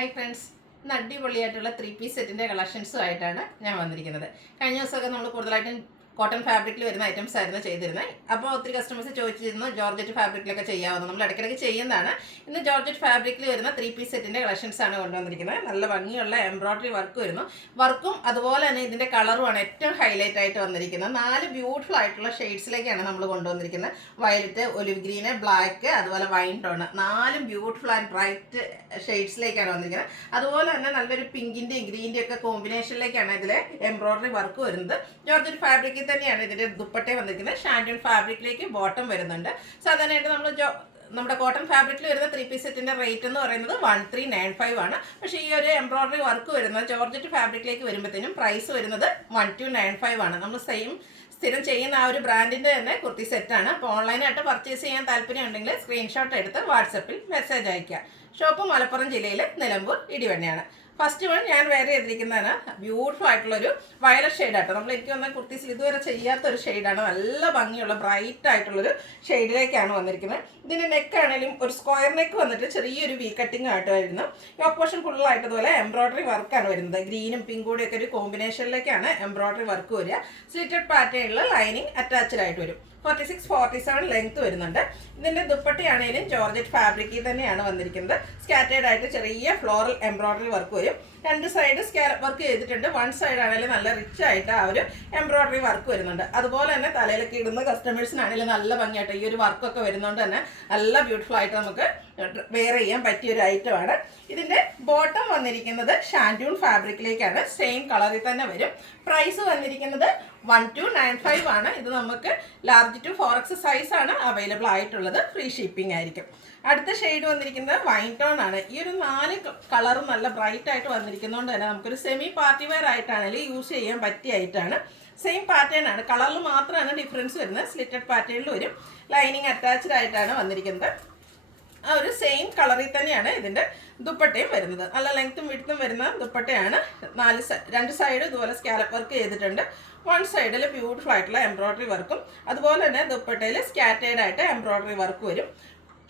Hi friends, ഇന്ന് അടിപൊളിയായിട്ടുള്ള 3 piece സെറ്റിൻ്റെ കളക്ഷൻസുമായിട്ടാണ് ഞാൻ വന്നിരിക്കുന്നത്. കഴിഞ്ഞ ദിവസമൊക്കെ നമ്മൾ കൂടുതലായിട്ടും കോട്ടൺ ഫാബ്രിക്കിൽ വരുന്ന ഐറ്റംസ് ആയിരുന്നു ചെയ്തിരുന്നത്. അപ്പോൾ ഒത്തിരി കസ്റ്റമേഴ്സ് ചോദിച്ചിരുന്നു ജോർജറ്റ് ഫാബ്രിക്കിലൊക്കെ ചെയ്യാവുന്നത്. നമ്മൾ ഇടയ്ക്കിടയ്ക്ക് ചെയ്യുന്നതാണ്. ഇന്ന് ജോർജറ്റ് ഫാബ്രിക്കിൽ വരുന്ന 3 പീസ് സെറ്റിൻ്റെ കളക്ഷൻസാണ് കൊണ്ടുവന്നിരിക്കുന്നത്. നല്ല ഭംഗിയുള്ള എംബ്രോയ്ഡറി വർക്ക് വരുന്നു. വർക്കും അതുപോലെ തന്നെ ഇതിൻ്റെ കളറുമാണ് ഏറ്റവും ഹൈലൈറ്റ് ആയിട്ട് വന്നിരിക്കുന്നത്. 4 ബ്യൂട്ടിഫുൾ ആയിട്ടുള്ള ഷെയ്ഡ്സിലേക്കാണ് നമ്മൾ കൊണ്ടുവന്നിരിക്കുന്നത്. വയലറ്റ്, ഒലിവ് ഗ്രീന്, ബ്ലാക്ക്, അതുപോലെ wine tone, 4 beautiful and bright ഷെയ്ഡ്സിലേക്കാണ് വന്നിരിക്കുന്നത്. അതുപോലെ തന്നെ നല്ലൊരു പിങ്കിൻ്റെയും ഗ്രീൻ്റെയും ഒക്കെ കോമ്പിനേഷനിലേക്കാണ് ഇതിൽ എംബ്രോയ്ഡറി വർക്ക് വരുന്നത്. ജോർജറ്റ് ഫാബ്രിക്കിൽ തന്നെയാണ് ഇതിൻ്റെ ദുപ്പട്ടയും വന്നിരിക്കുന്നത്. ഷാൻഡൂൺ ഫാബ്രിക്കിലേക്ക് ബോട്ടം വരുന്നുണ്ട്. സാധാരണയായിട്ട് നമ്മുടെ കോട്ടൺ ഫാബ്രിക്കിൽ വരുന്ന 3 പീസ് സെറ്റിൻ്റെ റേറ്റ് എന്ന് പറയുന്നത് 1395 ആണ്. പക്ഷേ ഈ ഒരു എംബ്രോയ്ഡറി വർക്ക് വരുന്നത് ജോർജറ്റ് ഫാബ്രിക്കിലേക്ക് വരുമ്പോഴത്തേനും പ്രൈസ് വരുന്നത് 1295 ആണ്. നമ്മൾ സ്ഥിരം ചെയ്യുന്ന ആ ഒരു ബ്രാൻഡിൻ്റെ തന്നെ കുർത്തി സെറ്റാണ്. അപ്പോൾ ഓൺലൈനായിട്ട് പർച്ചേസ് ചെയ്യാൻ താല്പര്യം ഉണ്ടെങ്കിൽ സ്ക്രീൻഷോട്ട് എടുത്ത് വാട്സപ്പിൽ മെസ്സേജ് അയയ്ക്കുക. ഷോപ്പ് മലപ്പുറം ജില്ലയിലെ നിലമ്പൂർ ഇടിവണ്ണയാണ്. ഫസ്റ്റ് വൺ ഞാൻ വെയർ ചെയ്തിരിക്കുന്നതാണ് ബ്യൂട്ടിഫുൾ ആയിട്ടുള്ളൊരു വയലറ്റ് ഷെയ്ഡാട്ടോ. നമ്മൾ എനിക്ക് വന്ന കുർത്തീസിൽ ഇതുവരെ ചെയ്യാത്തൊരു ഷെയ്ഡാണ്. നല്ല ഭംഗിയുള്ള ബ്രൈറ്റ് ആയിട്ടുള്ളൊരു ഷെയ്ഡിലേക്കാണ് വന്നിരിക്കുന്നത്. ഇതിൻ്റെ നെക്ക് ആണെങ്കിലും ഒരു സ്ക്വയർ നെക്ക് വന്നിട്ട് ചെറിയൊരു വി കട്ടിങ് ആയിട്ട് വരുന്നു. യോക്ക് പോർഷൻ ഫുള്ളായിട്ട് ഇതുപോലെ എംബ്രോയ്ഡറി വർക്കാണ് വരുന്നത്. ഗ്രീനും പിങ്കൂടെ ഒക്കെ ഒരു കോമ്പിനേഷനിലേക്കാണ് എംബ്രോയ്ഡറി വർക്ക് വരിക. സ്ലിറ്റഡ് പാറ്റേണിൽ ലൈനിങ് അറ്റാച്ച്ഡ് ആയിട്ട് വരും. 46-47 ലെങ്ത് വരുന്നുണ്ട്. ഇതിൻ്റെ ദുപ്പട്ടയാണെങ്കിലും ജോർജറ്റ് ഫാബ്രിക്കിൽ തന്നെയാണ് വന്നിരിക്കുന്നത്. സ്കാറ്റേഡ് ആയിട്ട് ചെറിയ ഫ്ലോറൽ എംബ്രോയ്ഡറി വർക്ക് വരും. 2 സൈഡ് സ്കാലപ്പ് വർക്ക് ചെയ്തിട്ടുണ്ട്. 1 സൈഡ് ആണെങ്കിലും നല്ല റിച്ച് ആയിട്ട് ആ ഒരു എംബ്രോയ്ഡറി വർക്ക് വരുന്നുണ്ട്. അതുപോലെ തന്നെ തലയിലൊക്കെ ഇടുന്ന കസ്റ്റമേഴ്സിനാണെങ്കിലും നല്ല ഭംഗിയായിട്ട് ഈ ഒരു വർക്കൊക്കെ വരുന്നതുകൊണ്ട് തന്നെ നല്ല ബ്യൂട്ടിഫുൾ ആയിട്ട് നമുക്ക് വെയർ ചെയ്യാൻ പറ്റിയ ഒരു ഐറ്റമാണ്. ഇതിൻ്റെ ബോട്ടം വന്നിരിക്കുന്നത് ഷാൻഡൂൺ ഫാബ്രിക്കിലേക്കാണ്. സെയിം കളറിൽ തന്നെ വരും. പ്രൈസ് വന്നിരിക്കുന്നത് 1295 ആണ്. ഇത് നമുക്ക് ലാർജ് ടു 4X സൈസാണ് അവൈലബിൾ ആയിട്ടുള്ളത്. ഫ്രീ ഷിപ്പിംഗ് ആയിരിക്കും. അടുത്ത ഷെയ്ഡ് വന്നിരിക്കുന്നത് വൈൻ ടോൺ ആണ്. ഈ ഒരു 4 കളറും നല്ല ബ്രൈറ്റ് ആയിട്ട് വന്നിരിക്കുന്നതുകൊണ്ട് തന്നെ നമുക്കൊരു സെമി പാർട്ടി വെയർ ആയിട്ടാണെങ്കിൽ യൂസ് ചെയ്യാൻ പറ്റിയ ആയിട്ടാണ്. സെയിം പാറ്റേൺ ആണ്, കളറിൽ മാത്രമാണ് ഡിഫറൻസ് വരുന്നത്. സ്ലിറ്റഡ് പാറ്റേണിൽ വരും. ലൈനിങ് അറ്റാച്ച്ഡ് ആയിട്ടാണ് വന്നിരിക്കുന്നത്. ആ ഒരു സെയിം കളറിൽ തന്നെയാണ് ഇതിൻ്റെ ദുപ്പട്ടയും വരുന്നത്. നല്ല ലെങ്ത്തും വിഡ്ത്തും വരുന്ന ദുപ്പട്ടയാണ്. 2 സൈഡ് ഇതുപോലെ സ്കാലപ്പ് വർക്ക് ചെയ്തിട്ടുണ്ട്. 1 സൈഡിൽ ബ്യൂട്ടിഫുൾ ആയിട്ടുള്ള എംബ്രോയ്ഡറി വർക്കും അതുപോലെ തന്നെ ദുപ്പട്ടയിൽ സ്കാറ്റേഡ് ആയിട്ട് എംബ്രോയ്ഡറി വർക്ക് വരും.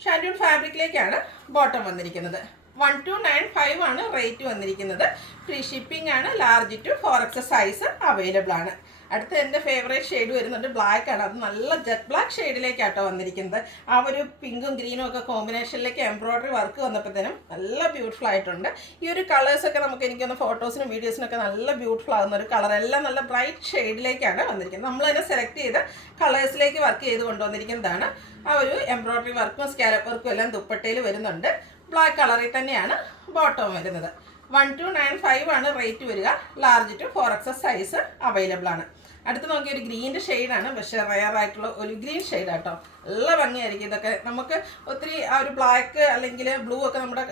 ഷാൻഡൂൺ ഫാബ്രിക്കിലേക്കാണ് ബോട്ടം വന്നിരിക്കുന്നത്. 1295 ആണ് റേറ്റ് വന്നിരിക്കുന്നത്. ഫ്രീ ഷിപ്പിംഗ് ആണ്. Large to 4X size available ആണ്. അടുത്ത എൻ്റെ ഫേവറേറ്റ് ഷെയ്ഡ് വരുന്നുണ്ട് ബ്ലാക്ക് ആണ്. അത് നല്ല ജെറ്റ് ബ്ലാക്ക് ഷെയ്ഡിലേക്കാട്ടോ വന്നിരിക്കുന്നത്. ആ ഒരു പിങ്കും ഗ്രീനും ഒക്കെ കോമ്പിനേഷനിലേക്ക് എംബ്രോയ്ഡറി വർക്ക് വന്നപ്പോഴത്തേനും നല്ല ബ്യൂട്ടിഫുൾ ആയിട്ടുണ്ട്. ഈ ഒരു കളേഴ്സൊക്കെ എനിക്കൊന്ന് ഫോട്ടോസിനും വീഡിയോസിനൊക്കെ നല്ല ബ്യൂട്ടിഫുൾ ആകുന്ന ഒരു കളർ. എല്ലാം നല്ല ബ്രൈറ്റ് ഷെയ്ഡിലേക്കാണ് വന്നിരിക്കുന്നത്. നമ്മൾ തന്നെ സെലക്ട് ചെയ്ത് കളേഴ്സിലേക്ക് വർക്ക് ചെയ്ത് കൊണ്ടുവന്നിരിക്കുന്നതാണ്. ആ ഒരു എംബ്രോയ്ഡറി വർക്കും സ്കാലപ്പ് വർക്കും എല്ലാം ദുപ്പട്ടയിൽ വരുന്നുണ്ട്. ബ്ലാക്ക് കളറിൽ തന്നെയാണ് ബോട്ടം വരുന്നത്. 1295 ആണ് റേറ്റ് വരിക. Large to 4X size available ആണ്. അടുത്ത് നോക്കിയ ഒരു ഗ്രീൻ്റെ ഷെയ്ഡാണ്. പക്ഷേ റയർ ആയിട്ടുള്ള ഒരു ഗ്രീൻ ഷെയ്ഡ് ആട്ടോ. നല്ല ഭംഗിയായിരിക്കും ഇതൊക്കെ. നമുക്ക് ഒത്തിരി ആ ഒരു ബ്ലാക്ക് അല്ലെങ്കിൽ ബ്ലൂ ഒക്കെ നമ്മുടെ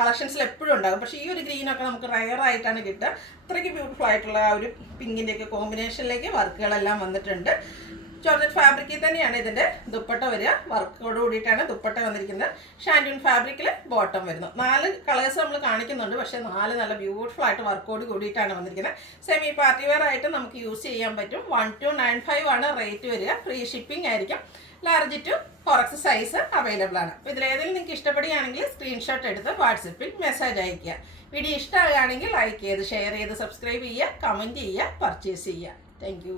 കളക്ഷൻസിൽ എപ്പോഴും ഉണ്ടാകും. പക്ഷേ ഈ ഒരു ഗ്രീനൊക്കെ നമുക്ക് റയർ ആയിട്ടാണ് കിട്ടുക. അത്രയ്ക്ക് ബ്യൂട്ടിഫുൾ ആയിട്ടുള്ള ആ ഒരു പിങ്കിൻ്റെയൊക്കെ കോമ്പിനേഷനിലേക്ക് വർക്കുകളെല്ലാം വന്നിട്ടുണ്ട്. ജോർജറ്റ് ഫാബ്രിക്കിൽ തന്നെയാണ് ഇതിൻ്റെ ദുപ്പട്ട വരിക. വർക്കോട് കൂടിയിട്ടാണ് ദുപ്പട്ട വന്നിരിക്കുന്നത്. ഷാൻഡൂൺ ഫാബ്രിക്കിൽ ബോട്ടം വരുന്നു. 4 കളേഴ്സ് നമ്മൾ കാണിക്കുന്നുണ്ട്. പക്ഷേ 4 നല്ല ബ്യൂട്ടിഫുൾ ആയിട്ട് വർക്കോട് കൂടിയിട്ടാണ് വന്നിരിക്കുന്നത്. സെമി പാർട്ടി വെയർ ആയിട്ട് നമുക്ക് യൂസ് ചെയ്യാൻ പറ്റും. 1295 ആണ് റേറ്റ് വരിക. ഫ്രീ ഷിപ്പിംഗ് ആയിരിക്കും. Large to 4X size available ആണ്. അപ്പോൾ ഇതിലേതെങ്കിലും നിങ്ങൾക്ക് ഇഷ്ടപ്പെടുകയാണെങ്കിൽ സ്ക്രീൻഷോട്ട് എടുത്ത് വാട്സപ്പിൽ മെസ്സേജ് അയയ്ക്കുക. വീഡിയോ ഇഷ്ടമാകുകയാണെങ്കിൽ ലൈക്ക് ചെയ്ത് ഷെയർ ചെയ്ത് സബ്സ്ക്രൈബ് ചെയ്യുക, കമൻറ്റ് ചെയ്യുക, പർച്ചേസ് ചെയ്യുക. താങ്ക്